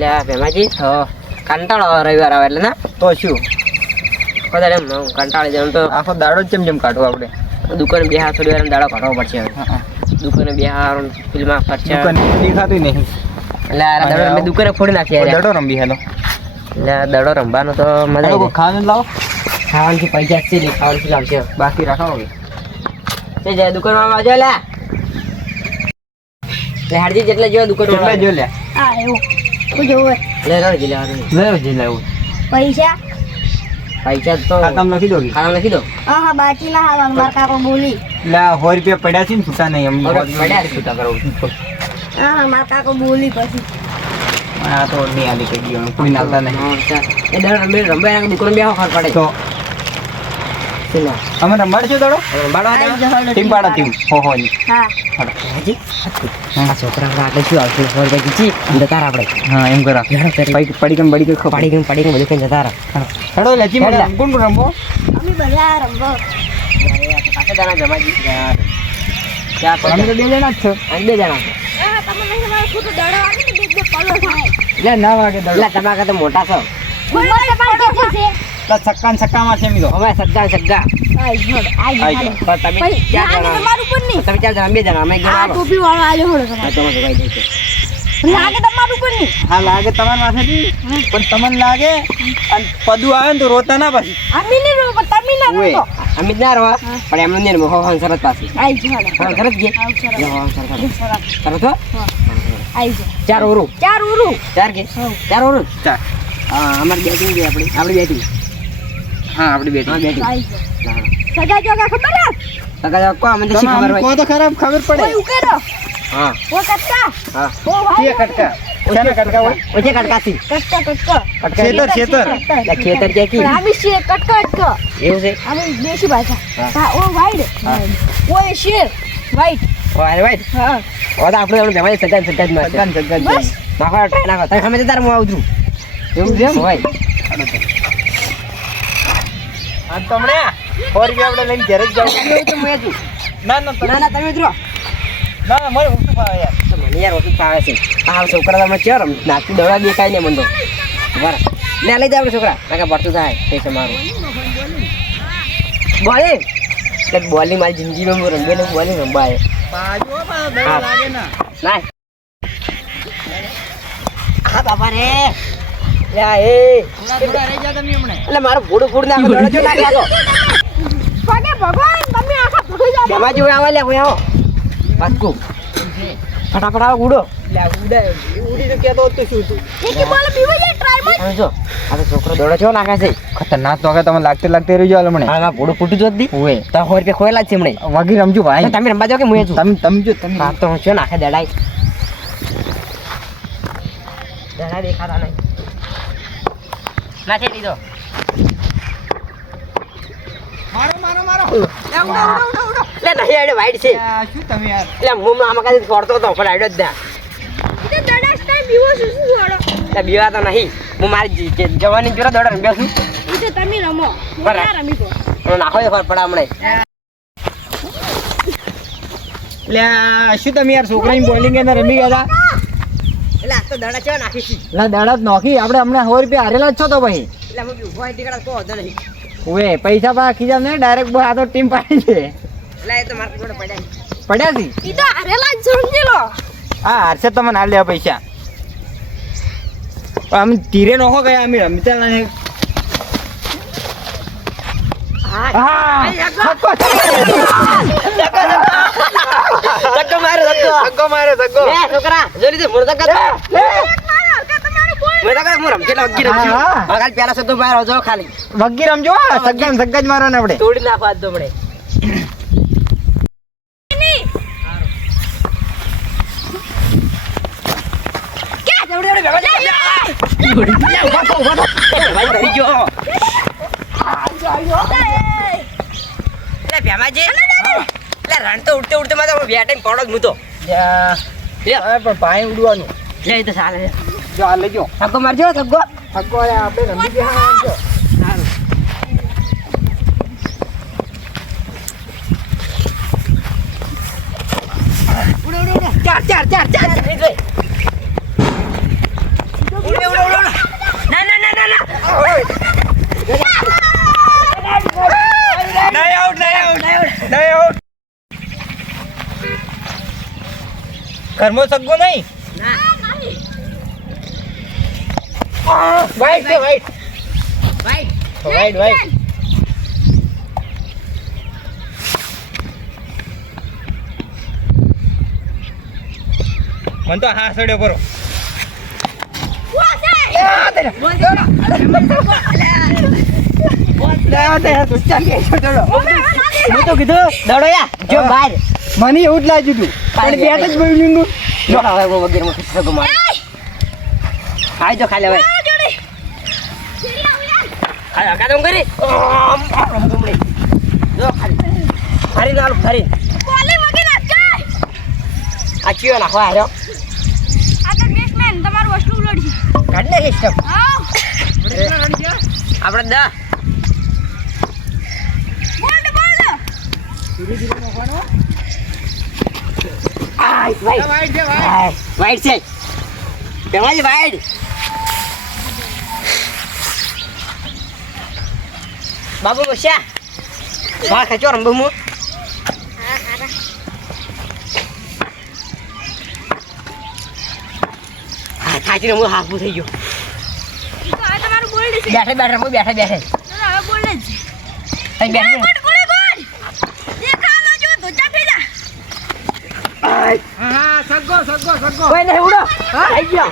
લે ભેમાજી કંટાળો રવિવાર આવે એટલે ના તો શું વધારે એમ કંટાળી જાય તો આખો દાડો જ જેમ કાઢવો આપણે દુકાને બે હાથ થોડી વાર દાડો કાઢવો પડશે હવે દુકાને બે હાર ફિલ્મમાં ખર્ચા દુકાન દેખાતું નહીં એટલે આ દાડો મેં દુકાને ફોડી નાખી દડો રમી હેલો એટલે દડો રમવાનો તો મજા આવી ખાવાનું લાવો ખાવાથી પૈસા છે ને ખાવાથી લાવશે બાકી રાખો તે જાય દુકાનમાં આવજો લે હાડજી જેટલા જો દુકાનમાં જો લે આ એવું હું જોવે લે રડજી લેવાનું લે લેવું પૈસા પૈસા તો ખાતામાં લખી દો ખાના લખી દો હા બાકી ના હાલ મારા કાકો બોલી લે 100 રૂપિયા પડ્યા છે ને છૂટા નહીં પડ્યા છૂટા કરો હા મારા કાકો બોલી પછી આ તો નહીં આલી કઈ ગયો કોઈ નાખતા નહીં એ દર રંબાઈ દુકાન બે ખબર પડે તો અમે રંબાડ છે દડો ટીમ પાડા ટીમ હો ની હા હાજી આ છોકરા આટલે શું આવશે ફોર કે કીચી જતા આપણે હા એમ કરા પડી કેમ પાડી ગયું બધું કઈ જતા હેડો લેચી મને કોણ રમવો અમે બધા રમવો કાકે દાણા જમાજી અમે તો બે જણા જ છો અને બે જણા હા તમે નહીં મારો ખોટો દડો આવે ને બે પલો થાય લે ના વાગે દડો એટલે તમારા તો મોટા છો બોલ તમારે કે છે સક્કા માં છે મી તો હવે સગ્ગા આઈ જોડ પણ તમે ચાર જણા તમારું પણ નહીં તમે ચાર જણા બે જણા અમે આ ટોપી વાળો આલ્યો હોડો તમારે તમે જોઈ દઈશું લાગે તમારું પણ નહીં હા લાગે તમાર માથેથી પણ તમને લાગે અને પદુ આવે ને તો રોતા ના પછી અમે નહીં રો તમે ના ઓય રો અમે જ ના રહો પણ એમને નહીં હો સરત પાછી આઈ જોડ સરત જે સરત હો આઈ જો ચાર ઓરું ચાર ઉરુ ચાર કે ચાર ઓરું ચાર હા અમારી બેટિંગ છે આપણી બેટિંગ હા આપડી બેટી હા બેટિંગ આઈ જો સગા જોગા ખબર ને સગા કો અમને તો શી ખબર હોય કો તો ખરાબ ખબર પડે ઓય ઉકેરો હા ઓ કટકા હા ઓ ભાઈ કે કટકા ઓછા કટકા હોય ઓછે કટકાસી કટકા ખેતર ખેતર કે કી આમી છે કટકા એવું છે આમી દેશી ભાષા હા. હા ઓ વાઈડ ઓય શેર વાઈટ વાય વાય હા ઓ તો આપણે એમ જમાઈ સગા જ માં સગન સગન બસ નાખો ટ્રાય નાખો તમે ખમે તાર હું આવું છું એવું છે હોય આ તો હમણે 100 રૂપિયા આપણે લઈને ઘરે જ જાવ એવું તો મેં છું ના ના ના ના તમે ઉતરો ના મને ઉઠું ફાવે યાર તો મને યાર ઓછું ફાવે છે આ છોકરા તમે ચેર નાખી દડા દેખાય ને મને તો બરાબર લે લઈ જાવ છોકરા નાકા પડતું થાય પૈસા મારું બોલિંગ એટલે બોલિંગ મારી જિંદગીમાં હું રંગેલો બોલિંગ રંબાય બાજો બા હા. લાગે ના નાય આ બાપા રે લે એ થોડા રહી જા તમે હમણે એટલે મારું ફૂડ નાખો દડા જો નાખ્યા તો પગે ભગવાન તમે આખા ભૂલી જાવ બેમાં જો આવા લે કોઈ આવો પાકુ ફટાફટ આવો ઉડો લે ઉડી તો કેતો તો શું તું એકી બોલ પીવો જાય ટ્રાય માં હવે જો આ તો છોકરો દડો જો નાખે છે ખતરનાક તો કે તમે લાગતે રહી જાવ હમણે આ ફૂડ ફૂટું જોત દી ઓએ તો 100 રૂપિયા ખોયેલા જ છે હમણે વાગી રમજો ભાઈ તમે રંબા જાવ કે મુએ છું તમે જો તમે હા તો હું શું નાખે દડાઈ દડા દેખાતા નહીં નાખી દીધો મારો લે નહીં આડે વાઈડ છે શું તમે યાર એટલે હું આમાં કાંઈ ફોડતો હતો પણ આડ્યો જ ના તે દડાસ ટાઈમ પીવો શું શું વાળો એટલે બીવા તો નહીં હું મારી જવાની જોડે દોડે રમ્યો છું એ તો તમે રમો બરાબર. ના રમી તો હું નાખો ખબર પડે હમણે લે શું તમે યાર છોકરાની બોલિંગ એને રમી ગયા એટલે આ તો દડા ચેવા નાખી છે હતા દાડા જ નોખી આપણે હમણાં 100 રૂપિયા હારેલા જ છો તો ભાઈ એટલે હું ઉભો હોય ટીકડા તો વધો નહીં ઓએ પૈસા પા ખીજા ને ડાયરેક્ટ આ તો ટીમ પાડી છે એટલે એ તો મારા જોડે પડ્યા પડ્યા છે ઈ તો હારેલા જ સમજી લો હા હારશે તમને હાલ લેવા પૈસા પણ અમે તીરે નોખો ગયા અમે રમતા નહીં ધક્કો મારે ધક્કો લે છોકરા જોરી દે મુર્દા કર મેં તો હું રમકેલા વગી રમજો હા. કાલ પેલા શબ્દો બહાર આવજો ખાલી વગી રમજો સગ્ગા જ મારો ને આપણે તોડી નાખો આજ તો હમણે રણ તો ઉડતે ઉડતે માં બેઠીને પડો જ મૂતો પણ પાણી ઉડવાનું લે એ તો ચાલે જો આ લેજો સગ્ગો મારજો સગ્ગો સગ્ગો આપણે રમી ગયા રમજો સારું ઉડો ચાર ચાર ચાર ચાર ઘરમાં સગો નહીં. વાઈટ છે વાઈટ. White white. મને તો હા સડ્યો બરો. હું તો કીધું દડો યા જો બહાર મને એવું જ લાગ્યું હતું પણ બેટ જ બોલ્યું નું. જો હવે હું વગેરે માં સગો માર આઈ જો ખાલી હવે ખાલી કાદમ કરી જો ખાલી ફરી નાલ ફરી આ ચિયો નાખો આર્યો કાઢ નાખી સ્ટપ આપણે દા વાઈટ છે પેલા વાઈટ બાબુ બસ્યા વાહ ખેંચો રંબુ મુ હા થાચીને હું હાફું થઈ ગયો બેઠે બેઠે હું બેઠે બેઠે તઈ બેઠે હા સગો સગો સગો. કોઈ નહીં ઉડો આવી ગયો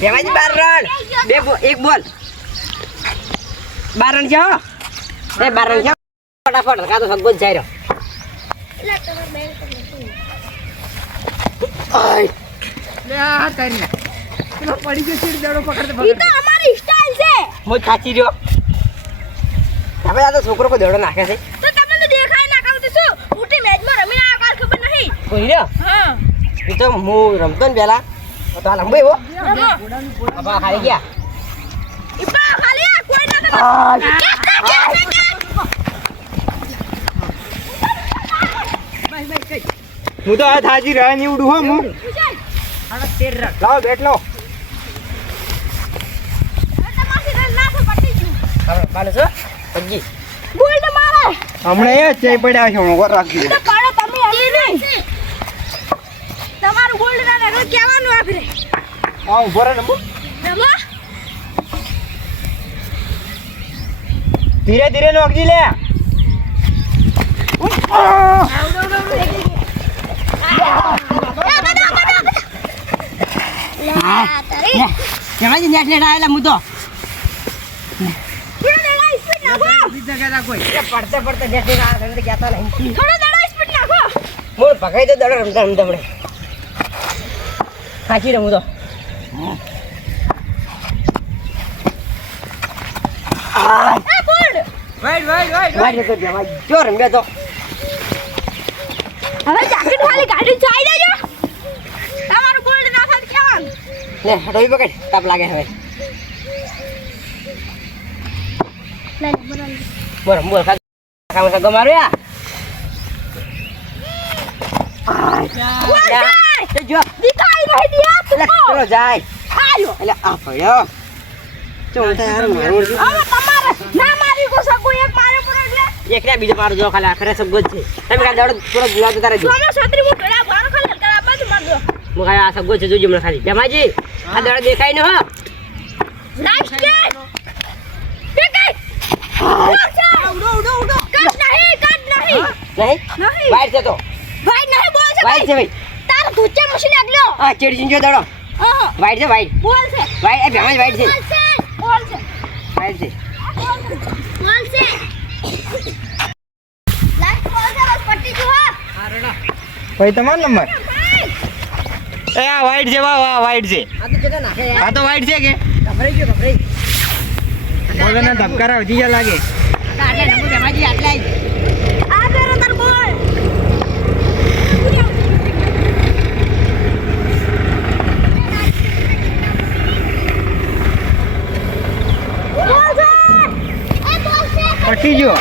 બેમાજી 12 રન એક બોલ 12 રન છે 12 રન છે ફટાફટ કા તો સગો જ જાય રહ્યો લે આ તારી પેલો પડી ગયો ચીડ દડો પકડતે હું થાચી રહ્યો હવે આ તો છોકરો કોઈ દડો નાખે છે કોઈ રહ્યો એ તો હું રમતો ને પેલા તો આ લંબો એવો બાપા ખાલી ગયા હું તો આ થાજી રહ્યા ની ઉડું હો હું. લાવો બેટ લો. પાલો છો પગી હમણાં એ જ ચઈ પડ્યા છે હું રાખી તમારું ગોલ્ડ ના નગર કેવાનું આખરે આ ઉભો રહે નંબુ. ધીરે ધીરે નોકજી લે. કેવાજી નેટ નેટ આવેલા હું તો પડતે પડતે નેટ નેટ આવે ગયા નહીં હું પકડી તો દડો રમતા રમતા મળે ખાચી રમું તો વાઈટ વાઈટ વાઈટ. વાઈટ તો જવા જો રમ્યો તો હવે જાકેટ ખાલી ગાડી ચાઈ દેજો તમારું ગોલ્ડ ના થાય કેવાનું લે રોઈ પકડ તાપ લાગે હવે બોલ બોલ કામ સગો માર્યો જો દીકાઈ રહી દિયા ચલો જાય આયો એટલે આ પડ્યો ચોંટા યાર મારું હવે તમારે ના મારી કો સગો એક મારે પર એટલે એક ને બીજો મારો જો ખાલી આખરે સગો જ છે તમે કા દડો પૂરો ગુલાબ તારે જો સોનો છત્રી મુ પેલા બાર ખાલી કરા બાજુ માર દો હું ખાલી આ સગો છે જોજો મને ખાલી જમાજી આ દડો દેખાય ન હો લાસ્ટ કે બેકાઈ ઉડો ઉડો ઉડો કટ નહીં નહીં નહીં વાઈટ છે તો ભાઈ નહીં બોલ છે વાઈટ છે ભાઈ તાર ધોચે મશીન આગલો આ ચેડી જો દડો હા વાઈટ છે વાઈટ બોલ છે વાઈટ એ ભેમાજ વાઈટ છે બોલ છે વાઈટ છે બોલ છે લાસ્ટ બોલ છે બસ પટ્ટી જો આ રડા ભાઈ તમારો નંબર. એ આ વાઈટ છે વાહ વાઈટ છે. આ તો કેતા નાખે યાર આ તો વાઈટ છે કે ગભરાઈ ગયો ગભરાઈ ઓલાના ધબકારા વધી ગયા લાગે. આટલા નંબર ભેમાજી આટલા આવી આ બેરો તાર બોલ પટી ગયો.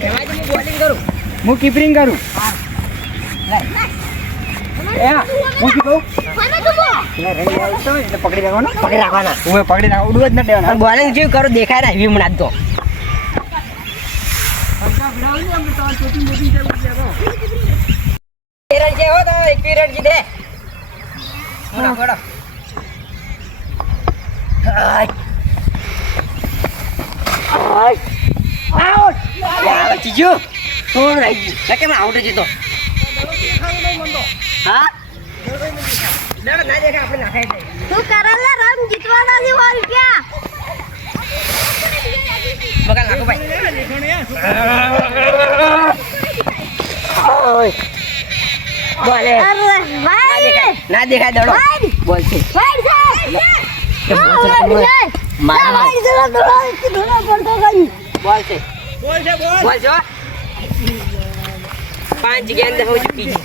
ભેમાજી હું બોલિંગ કરું હું કીપરિંગ કરું. લે તમે એ હા, હું શું કહું? મને તો બો એટલે રેડી આવી તો એટલે પકડી રાખવાનો. પકડી રાખવાના હું પકડી રાખો, ઉડવું જ ન દેવાના. બોલિંગ જેવું કરું દેખાય ને એવી હમણાં જ તો રન છે હો તો એક રન જીતે બોલો બોલો આઉટ યાર ચીજુ કોણ રહી ગયું કેમ આઉટ જીતો હા ના ના દેખા આપણે નાખાઈ દે તું કરેલા રન જીતવાના છે 100 રૂપિયા બગાલ નાખો ભાઈ ઓય બોલે અરે ભાઈ ના દેખાય દડો બોલ છે ભાઈ કે બોલ છે માર ભાઈ જરા ધોળા પડતો ગઈ બોલ છે બોલ છે બોલ. બોલ છો 5 गेंद हो चुकी है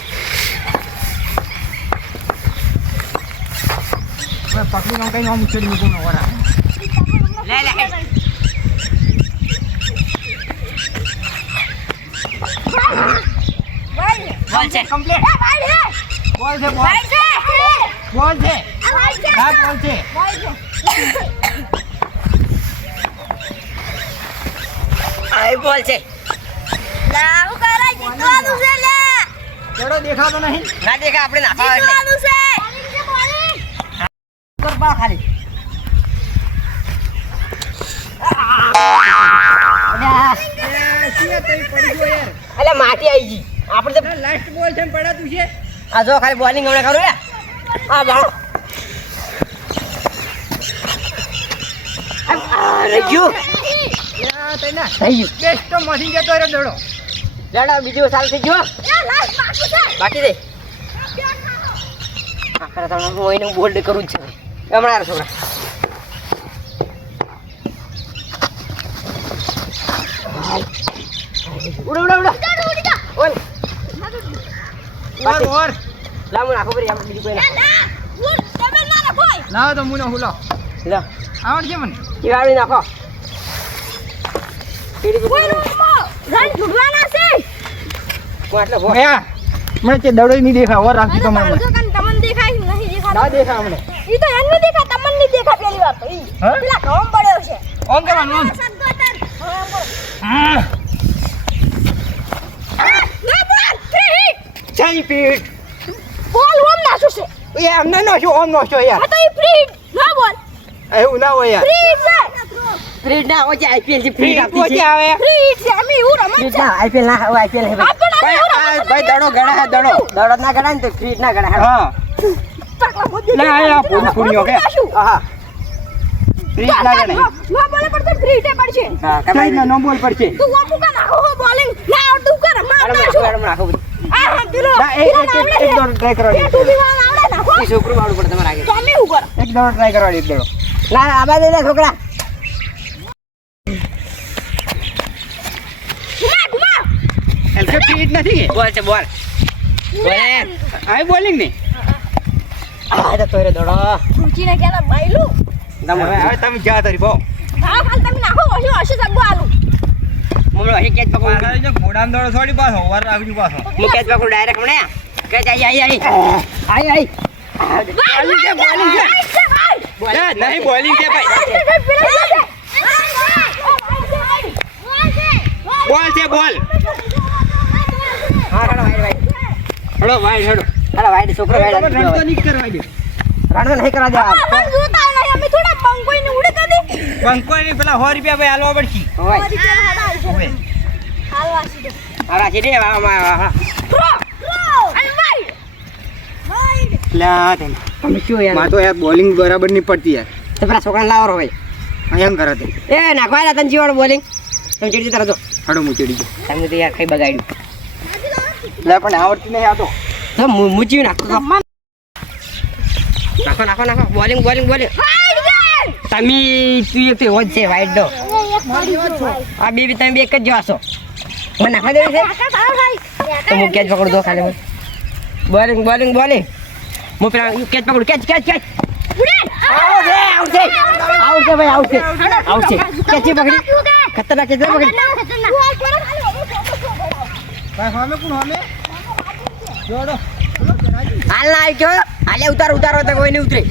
હવે પકડી નાખો, કઈ આમ ઉછેડી મૂકો ને વરા. ले ले ભાઈ बोल છે કમ્પ્લીટ. એ ભાઈ હે બોલ છે બોલ. ભાઈ છે બોલ છે. આ ભાઈ છે હા બોલ છે. ભાઈ છે આય બોલ છે લાવ કરા જીતવાનું છે લે દડો દેખાતો નહીં. ના દેખા આપણે નાખા એટલે જીતવાનું છે બોલિંગ કર બા ખાલી અલે માટી આવી ગઈ આપણે તો લાસ્ટ બોલ છે ને પડાતું છે. આ જો ખાલી બોલિંગ હમણાં કરું ને આ બાળો રહી ગયું યા તને થઈ ગયું બેસ્ટ તો મથી જતો રહ્યો દડો. લેડા બીજું સાલ થઈ ગયો એ લાસ્ટ બાકી છે બાકી દે આખરે તમને હું એનું બોલ્ડ કરું જ છે હમણાં છોકરા ઉડો ઉડો ઉડો ઉડી જા ઓલ ઓર ઓર. લામુ નાખો પરી આપણે બીજું કોઈ એ ના ઉડ તમે ના રાખો લાવો તો મુનો હુલો. લો આવડશે મને. ચીવાડી નાખો પીડી કોઈ પીડી રૂમો રન છૂટવાના છે હું આટલો ભો યા મને તે દડો નહીં દેખા, ઓર રાખી તો મને. તમને દેખાય નહીં દેખાય ના દેખા મને. ઈ તો એમને દેખા તમને નહીં દેખા પેલી વાર તો ઈ હા? પેલા ઘઉં પડ્યો છે ઓમ કરવાનું ઓમ. સદગોતર હા. ના બોલ ફ્રી હિટ ચાઈ પીટ. બોલ ઓમ નાખો છે એ એમને નો છો, ઓમ નો છો યાર. આ તો ઈ ફ્રી હિટ ના બોલ એવું ના હોય યાર. ફ્રી હિટ છે ફ્રીડ ના હોય આઈપીએલ થી ફ્રીડ આપી પહોંચી છે આવે. ફ્રી હિટ છે અમે એવું રમત ફ્રીડ છે ના આઈપીએલ ના હોય આઈપીએલ હે ભાઈ આપણ અમે એવું ભાઈ રમત ભાઈ દડો ગણા હે દડો. દડો ના ગણાય ને તો ફ્રીડ ના ગણાય હા. પકલા મુદ્દે લે આ પૂરીઓ કે. હા. ફ્રી ના ગણાય. ના બોલે પડતો ફ્રી હિટ પડશે હા કઈ ના નો બોલ પડશે. તું ઓમ કા નાખો બોલિંગ ના આવતું કર માર નાખો નાખો આ હા દિલો ના એક દડો ટ્રાય કરવાની. તું દીવાલ આવડે નાખો એ છોકરું વાળું પડે તમારે આગે તો અમે એવું કર એક દડો ટ્રાય કરવાની, એક દડો. ના આબા દે છોકરા ઘુમા એલકે ફીટ નથી કે? બોલ છે બોલ બોલે આઈ બોલિંગ ને. આ તો તોરે દડો રૂચીને કેલા બાઈલું હવે તમે જા તારી બહુ. હા હાલ તમે નાખો હશે હશે સગો આલુ મમ્મી અહીં કેચ પકડું મારા જો ઘોડાનો દડો છોડી પાછો ઓવર રાખજો પાછો. હું કેચ પકડું ડાયરેક્ટ હમણે કે આઈ આઈ આઈ આઈ આઈ બોલિંગ છે, બોલિંગ છે. બોલ એ નહીં બોલિંગ છે ભાઈ. બોલ છે બોલ. હા હેડો વાઈડ વાઈડ હેડો ભાઈ હેડો. હેડો વાઈડ છોકરો તમે વાઈડ રન તો નહીં કરવા દે. રાણો નહીં કરા દે બંકોની પેલા 100 રૂપિયા ભાઈ હાલવા પડશે. હોય હવે આરા છે દે વાહ લા તને તમે શું યાર માં તો યાર બોલિંગ બરાબર નહીં પડતી યાર. તો પેલા છોકરાને લાવો ભાઈ એમ કરે તે. એ નાખવા ના તને જીવાડો બોલિંગ તમે ચીડી તરત હેડો હું ચડી ગયો. તમે તો યાર કઈ બગાડ્યું લે પણ આવડતી નહીં આ તો. તો મૂચી નાખતો તો નાખો નાખો નાખો બોલિંગ બોલિંગ બોલિંગ તમે તું એક તો એવો જ છે વાઈટ ડો આ બે તમે બે એક જ જેવા છો મને નાખવા દેવી છે તો હું કેચ પકડું દો ખાલી બોલિંગ બોલિંગ બોલિંગ હું પેલા કેચ પકડું કેચ કેચ કેચ આઉટ છે આઉટ છે ભાઈ આઉટ છે આઉટ છે કેચ પકડી ખતરનાક કેચ પકડી ભાઈ હમે કોણ હમે જોડો. હાલ ના આવી ગયો હાલે ઉતારો તો કોઈ નહીં ઉતરે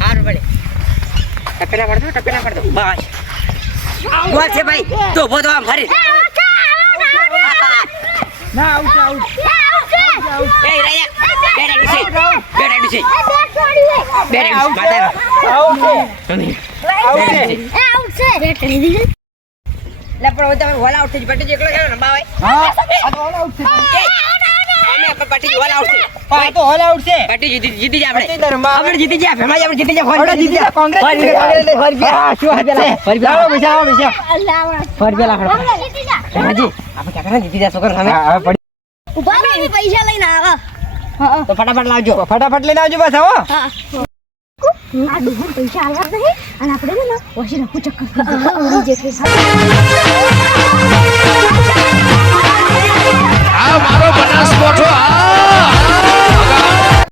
હારું પડે ટપેલા પડતો બસ બોલ છે ભાઈ તો ઉભો તો આમ ફરી ના આઉટ એ રહ્યા બેડા છે માતા આઉટ છે લે પણ હવે તમે હોલ આઉટ થઈ પટી એકલો ખેલો ને બાવાઈ હા આ તો ઓલ આઉટ છે અમે પટી હોલ આઉટ છે આ તો ઓલ આઉટ છે પટી જીતી જા પટી ધર્મા. આપણે જીતી જા ફેમાઈ આપણે જીતી જા આપણે જીતી જા. કોંગ્રેસ ફરી જીતી જા. શું પેલા લાવો પૈસા આવો પૈસા ફરી પેલા હાજી આપણે ક્યાં કરે જીતી જા છોકરા સામે હા હવે પડી પૈસા લઈને આવો તો ફટાફટ લાવજો ફટાફટ લઈને આવજો બસ આવો આ ડુહન પૈસા આલવા નહીં અને આપણે ને વસી રાખું ચક્કર